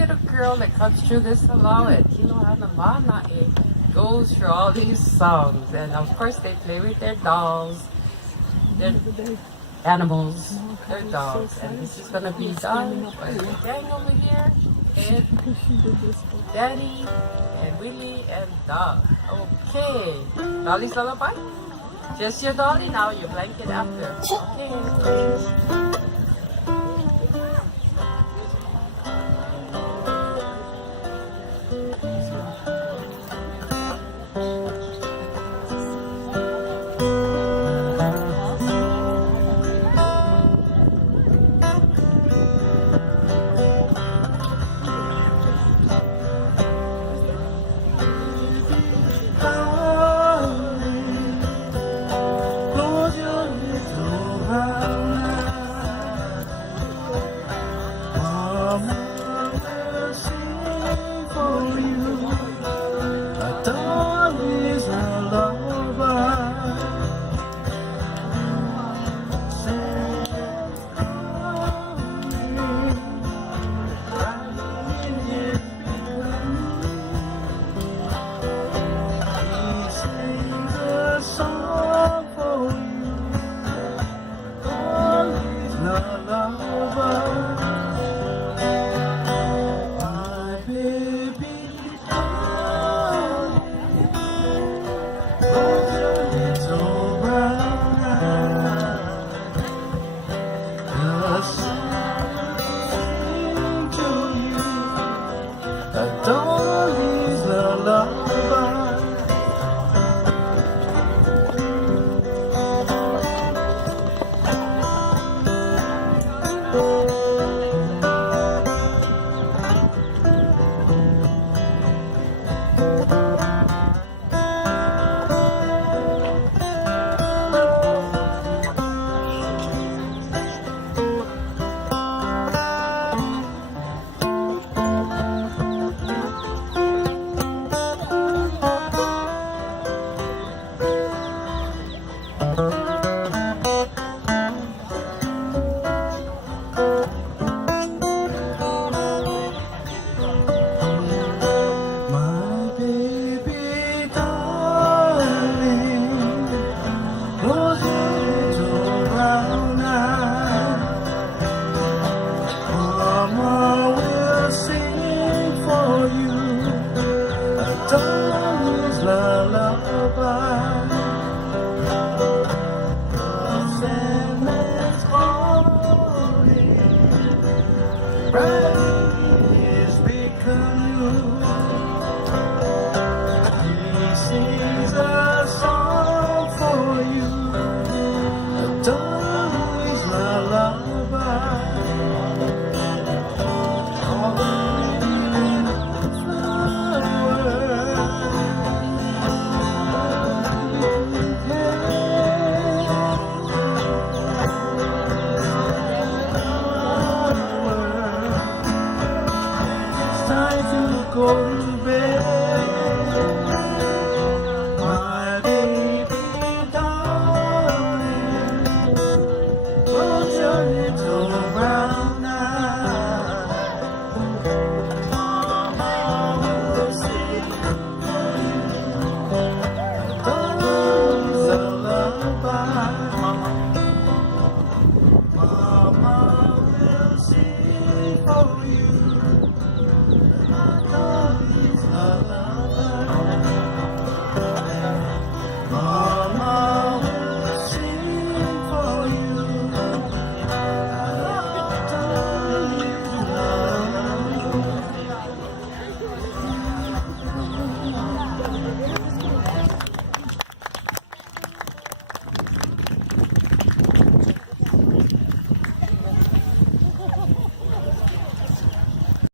little girl that comes through this salon at Kilo Hanamana, it goes through all these songs. And of course, they play with their dolls, their animals, their dogs. And this is going to be done by the gang over here. Ed, Daddy, and Willie, and Doug. Okay. Dolly's lullaby? Just your dolly now, your blanket after. Okay. Go to bed.